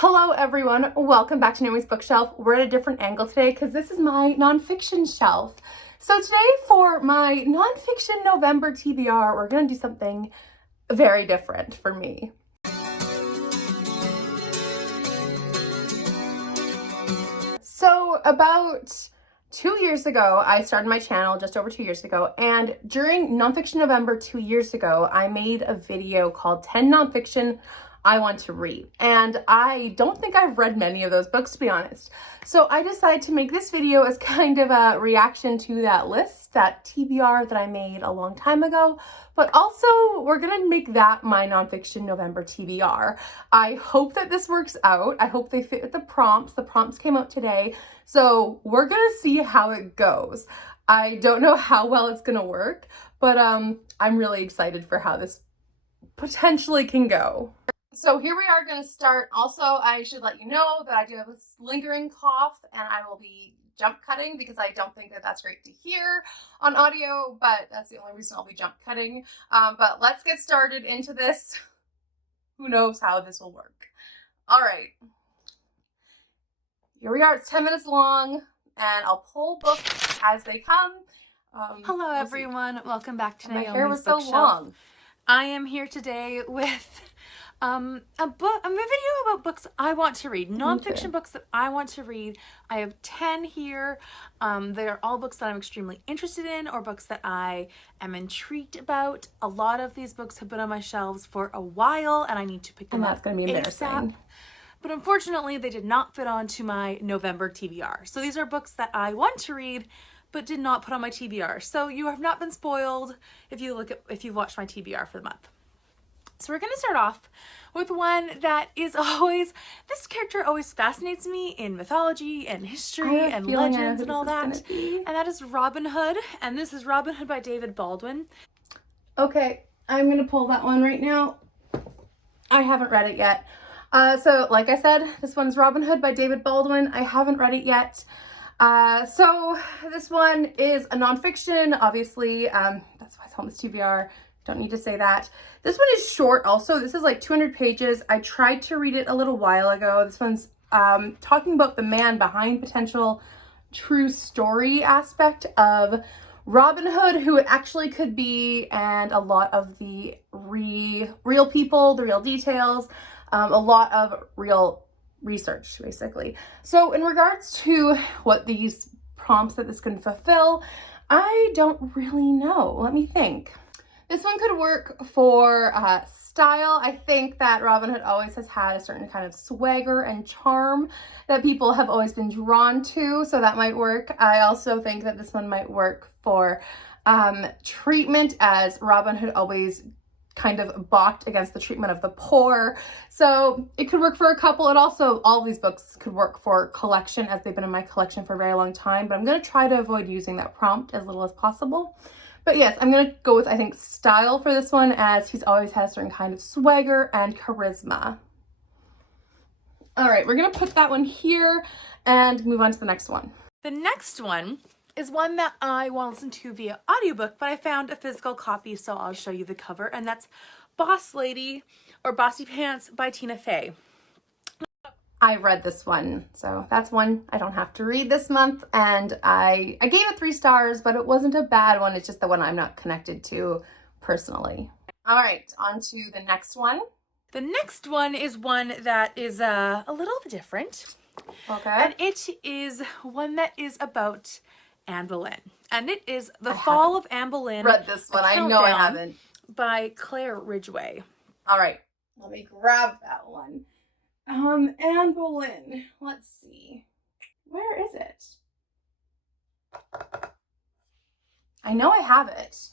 Hello everyone, welcome back to Naomi's Bookshelf. We're at a different angle today because this is my nonfiction shelf. So today for my nonfiction November TBR, we're going to do something very different for me. So about 2 years ago, I started my channel just over 2 years ago, and during Nonfiction November 2 years ago, I made a video called 10 Nonfiction I Want to Read. And I don't think I've read many of those books, to be honest. So I decided to make this video as kind of a reaction to that list, that TBR that I made a long time ago. But also, we're gonna make that my Nonfiction November TBR. I hope that this works out. I hope they fit with the prompts. The prompts came out today. So we're gonna see how it goes. I don't know how well it's gonna work, but I'm really excited for how this potentially can go. So here we are going to start. Also, I should let you know that I do have a lingering cough and I will be jump cutting because I don't think that that's great to hear on audio, but that's the only reason I'll be jump cutting. But let's get started into this. Who knows how this will work. All right. Here we are. It's 10 minutes long and I'll pull books as they come. Hello everyone. Welcome back to Naomi's Bookshelf. My hair was so long. I am here today with a video about books I want to read, nonfiction books that I want to read. I have 10 here. They are all books that I'm extremely interested in or books that I am intrigued about. A lot of these books have been on my shelves for a while and I need to pick them up. And that's going to be embarrassing. ASAP. But unfortunately, they did not fit onto my November TBR. So these are books that I want to read but did not put on my TBR. So you have not been spoiled if you've watched my TBR for the month. So we're going to start off with one that is always, this character always fascinates me in mythology and history and legends and all that. And that is Robin Hood. And this is Robin Hood by David Baldwin. Okay, I'm going to pull that one right now. I haven't read it yet. So like I said, this one's Robin Hood by David Baldwin. I haven't read it yet. So this one is a nonfiction, obviously. That's why it's on this TBR. Don't need to say that. This one is short also. This is like 200 pages. I tried to read it a little while ago. This one's talking about the man behind potential true story aspect of Robin Hood, who it actually could be, and a lot of the real people, the real details, a lot of real research, basically. So in regards to what these prompts that this can fulfill, I don't really know. Let me think. This one could work for style. I think that Robin Hood always has had a certain kind of swagger and charm that people have always been drawn to, so that might work. I also think that this one might work for treatment, as Robin Hood always kind of balked against the treatment of the poor. So it could work for a couple. And also all of these books could work for collection, as they've been in my collection for a very long time, but I'm going to try to avoid using that prompt as little as possible. But yes, I'm going to go with, I think, style for this one, as he's always had a certain kind of swagger and charisma. All right, we're going to put that one here and move on to the next one. The next one is one that I want to listen to via audiobook, but I found a physical copy, so I'll show you the cover, and that's Boss Lady or Bossy Pants by Tina Fey. I read this one, so that's one I don't have to read this month, and I gave it 3 stars, but it wasn't a bad one. It's just the one I'm not connected to personally. All right, on to the next one. The next one is one that is a little different. Okay. And it is one that is about Anne Boleyn. And it is The Fall of Anne Boleyn. Read this one. I know I haven't. By Claire Ridgway. All right, let me grab that one. Anne Boleyn. Let's see. Where is it? I know I have it.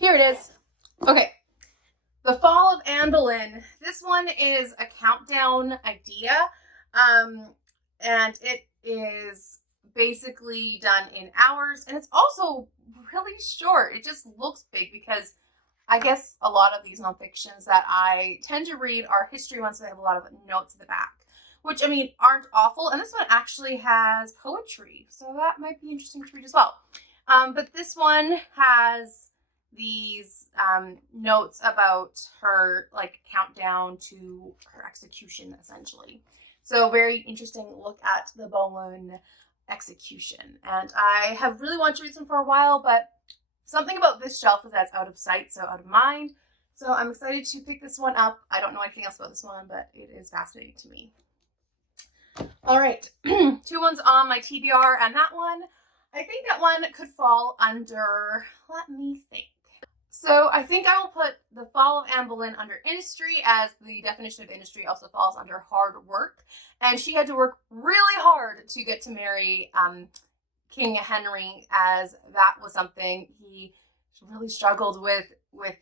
Here it is. Okay. The Fall of Anne Boleyn. This one is a countdown idea. And it is basically done in hours. And it's also really short. It just looks big because I guess a lot of these nonfictions that I tend to read are history ones, so they have a lot of notes at the back, which, I mean, aren't awful. And this one actually has poetry, so that might be interesting to read as well. But this one has these notes about her like countdown to her execution, essentially. So very interesting look at the Boleyn execution. And I have really wanted to read some for a while, but something about this shelf is that it's out of sight, so out of mind. So I'm excited to pick this one up. I don't know anything else about this one, but it is fascinating to me. All right, 2 ones on my TBR, and that one, I think that one could fall under, let me think. So I think I will put The Fall of Anne Boleyn under industry, as the definition of industry also falls under hard work. And she had to work really hard to get to marry King Henry, as that was something he really struggled with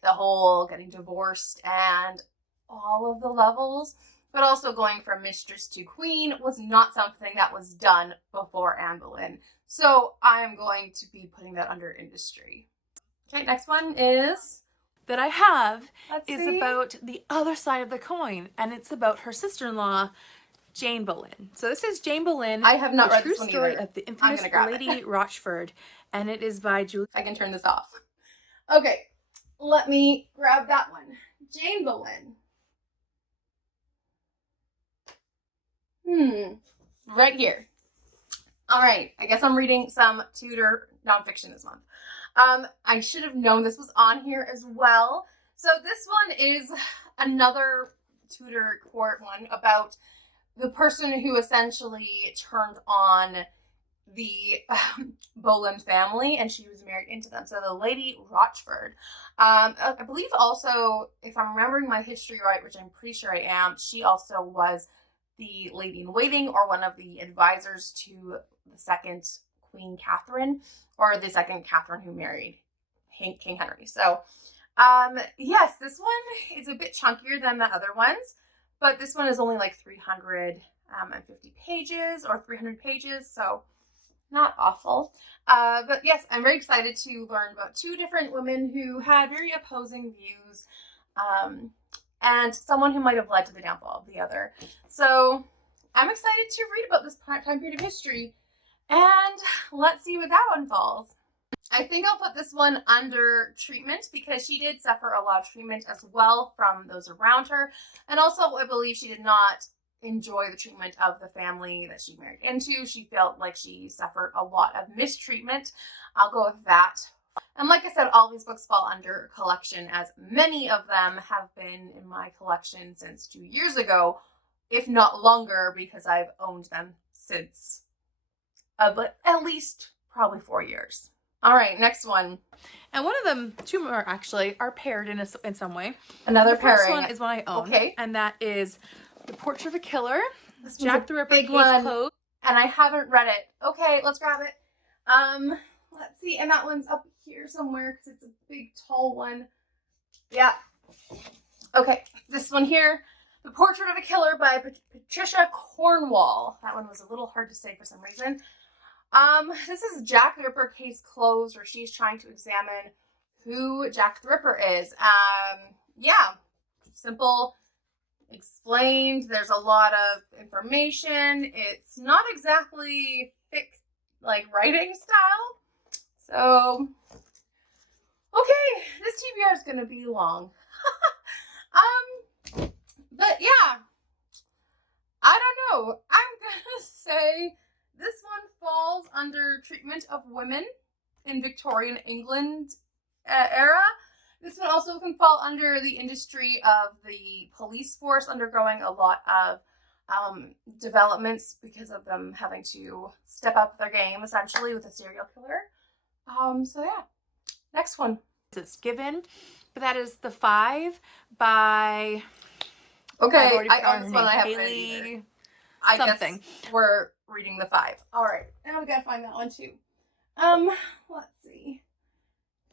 the whole getting divorced and all of the levels. But also going from mistress to queen was not something that was done before Anne Boleyn. So I am going to be putting that under industry. Okay, next one is that I have Let's is see. about the other side of the coin, and it's about her sister-in-law, Jane Boleyn. So this is Jane Boleyn. I have not the read true this one story either. of the infamous grab Lady it. Rochford, and it is by Julie. I can turn this off. Okay, let me grab that one. Jane Boleyn. Right here. All right, I guess I'm reading some Tudor nonfiction this month. I should have known this was on here as well. So this one is another Tudor court one about the person who essentially turned on the Boleyn family, and she was married into them. So the Lady Rochford. I believe also, if I'm remembering my history right, which I'm pretty sure I am, she also was the lady in waiting, or one of the advisors to the second Queen Catherine, or the second Catherine who married King Henry. So yes, this one is a bit chunkier than the other ones, but this one is only like 350 pages or 300 pages, so not awful. But yes, I'm very excited to learn about 2 different women who had very opposing views, and someone who might have led to the downfall of the other. So I'm excited to read about this time period of history, and let's see where that one falls. I think I'll put this one under treatment, because she did suffer a lot of treatment as well from those around her. And also, I believe she did not enjoy the treatment of the family that she married into. She felt like she suffered a lot of mistreatment. I'll go with that. And like I said, all these books fall under collection, as many of them have been in my collection since 2 years ago, if not longer, because I've owned them since but at least probably 4 years. All right, next one. And one of them, 2 more actually, are paired in some way. Another the first pairing. one is one I own, okay, and that is The Portrait of a Killer. This Jack the Ripper, big Case one, Closed. and I haven't read it. Okay, let's grab it. Let's see, and that one's up here somewhere because it's a big, tall one. Yeah. Okay, this one here, The Portrait of a Killer by Patricia Cornwall. That one was a little hard to say for some reason. This is Jack the Ripper, Case Closed, where she's trying to examine who Jack the Ripper is. Yeah, simple, explained. There's a lot of information. It's not exactly thick, like, writing style. So, okay, this TBR is gonna be long. But yeah, I don't know. I'm gonna say this one falls under treatment of women in Victorian England era. This one also can fall under the industry of the police force undergoing a lot of developments because of them having to step up their game, essentially, with a serial killer. So yeah, next one. It's given, but that is The Five by... Okay, I own this one. I haven't read it Haley either. I something. guess we're reading The Five. All right, now we gotta find that one too. Let's see.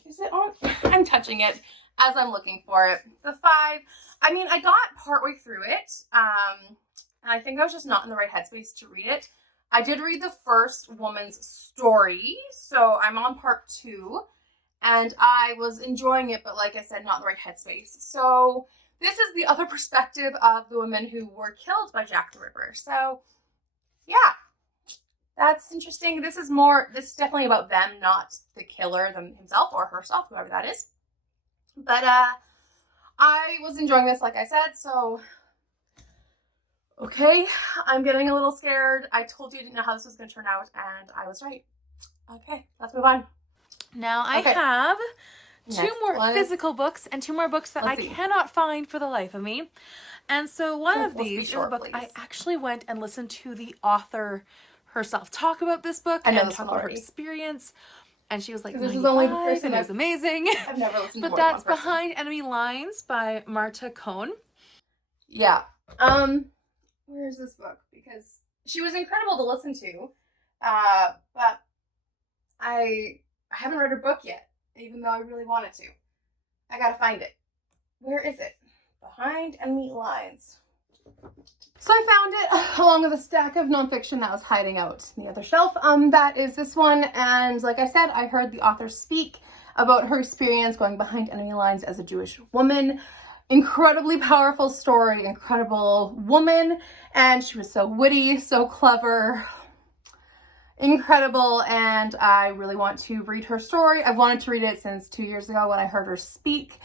Is it on? I'm touching it as I'm looking for it. The Five. I mean, I got partway through it. And I think I was just not in the right headspace to read it. I did read the first woman's story, so I'm on part 2, and I was enjoying it, but like I said, not in the right headspace. So this is the other perspective of the women who were killed by Jack the Ripper. So yeah, that's interesting. This is definitely about them, not the killer himself or herself, whoever that is. But I was enjoying this, like I said, so okay, I'm getting a little scared. I told you I didn't know how this was going to turn out, and I was right. Okay, let's move on. Now I Okay. have two Next more one is- physical books and two more books that I Let's see. cannot find for the life of me. And so one of Let's be these short, is a book I please. actually went and listened to the author herself talk about this book I know and this talk one about her already. experience. And she was like, This is only the 95, person and it was amazing. I've never listened to But more than that's one person. Behind Enemy Lines by Marta Cohn. Yeah. Where is this book? Because she was incredible to listen to. But I haven't read her book yet, even though I really wanted to. I gotta find it. Where is it? Behind Enemy Lines. So I found it along with a stack of nonfiction that was hiding out in the other shelf. That is this one, and like I said, I heard the author speak about her experience going behind enemy lines as a Jewish woman. Incredibly powerful story, incredible woman, and she was so witty, so clever, incredible, and I really want to read her story. I've wanted to read it since 2 years ago when I heard her speak,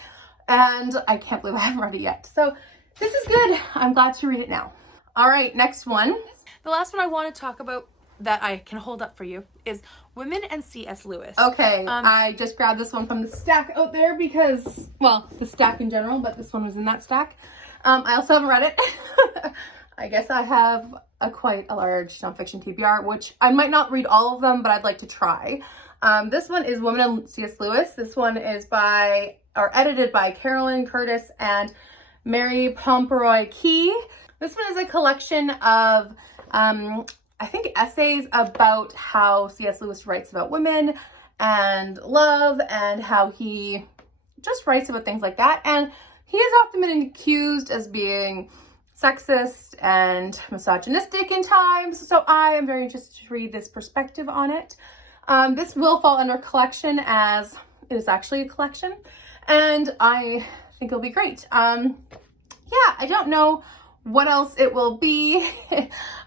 and I can't believe I haven't read it yet. So this is good. I'm glad to read it now. All right, next one. The last one I want to talk about that I can hold up for you is Women and C.S. Lewis. Okay, I just grabbed this one from the stack out there because, well, the stack in general, but this one was in that stack. I also haven't read it. I guess I have quite a large nonfiction TBR, which I might not read all of them, but I'd like to try. This one is Women and C.S. Lewis. This one is edited by Carolyn Curtis and Mary Pomeroy Key. This one is a collection of, I think, essays about how C.S. Lewis writes about women and love and how he just writes about things like that. And he has often been accused as being sexist and misogynistic in times. So I am very interested to read this perspective on it. This will fall under collection as it is actually a collection. And I think it'll be great. Yeah, I don't know what else it will be.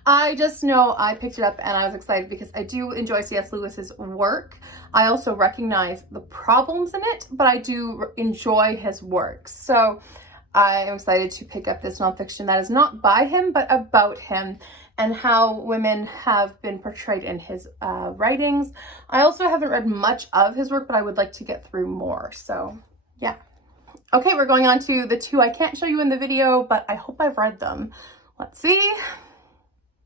I just know I picked it up and I was excited because I do enjoy C.S. Lewis's work. I also recognize the problems in it, but I do enjoy his work. So I am excited to pick up this nonfiction that is not by him, but about him and how women have been portrayed in his writings. I also haven't read much of his work, but I would like to get through more. So yeah. Okay, we're going on to the two I can't show you in the video, but I hope I've read them. Let's see.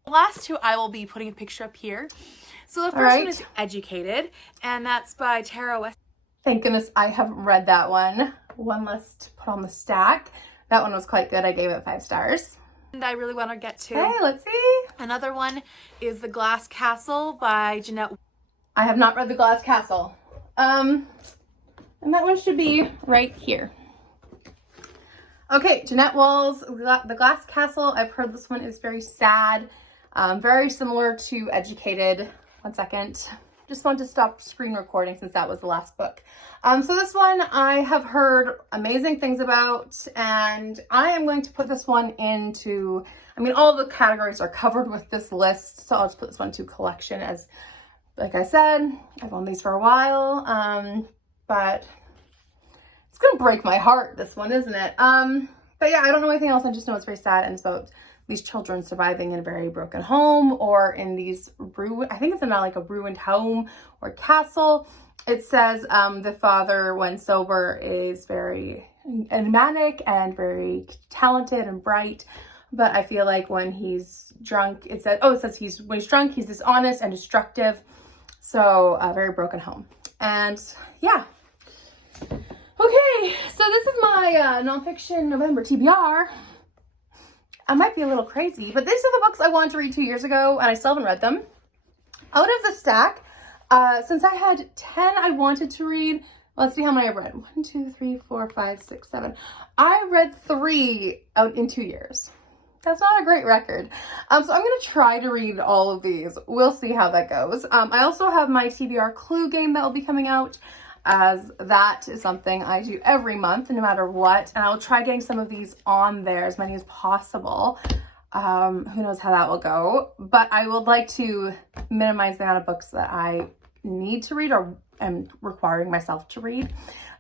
The last two I will be putting a picture up here. So the first one is Educated, and that's by Tara West. Thank goodness I haven't read that one. One less to put on the stack. That one was quite good. I gave it 5 stars. And I really want to get to. Okay, let's see. Another one is The Glass Castle by Jeanette. I have not read The Glass Castle. And that one should be right here. Okay, Jeanette Wall's The Glass Castle. I've heard this one is very sad, very similar to Educated. One second. Just want to stop screen recording since that was the last book. So this one I have heard amazing things about, and I am going to put this one into, I mean, all the categories are covered with this list, so I'll just put this one to collection as, like I said, I've owned these for a while, but it's gonna break my heart, this one, isn't it? But yeah, I don't know anything else. I just know it's very sad, and it's about these children surviving in a very broken home or in these I think it's about like a ruined home or castle. It says the father, when sober, is very manic and very talented and bright. But I feel like when he's drunk, it says when he's drunk, he's dishonest and destructive. So a very broken home. And yeah. Okay, so this is my nonfiction November TBR. I might be a little crazy, but these are the books I wanted to read 2 years ago, and I still haven't read them. Out of the stack, since I had 10 I wanted to read, let's see how many I've read. 1, 2, 3, 4, 5, 6, 7. I read 3 out in 2 years. That's not a great record. So I'm going to try to read all of these. We'll see how that goes. I also have my TBR Clue game that will be coming out, as that is something I do every month, no matter what. And I'll try getting some of these on there, as many as possible. Who knows how that will go. But I would like to minimize the amount of books that I need to read or am requiring myself to read,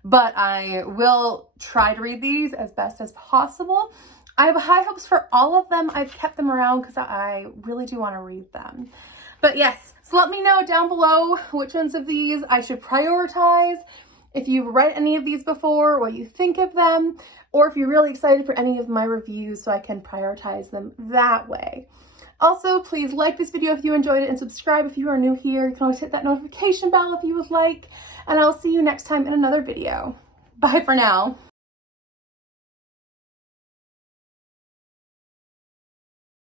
but I will try to read these as best as possible. I have high hopes for all of them. I've kept them around because I really do want to read them. But yes, so let me know down below which ones of these I should prioritize. If you've read any of these before, what you think of them, or if you're really excited for any of my reviews so I can prioritize them that way. Also, please like this video if you enjoyed it and subscribe if you are new here. You can always hit that notification bell if you would like, and I'll see you next time in another video. Bye for now.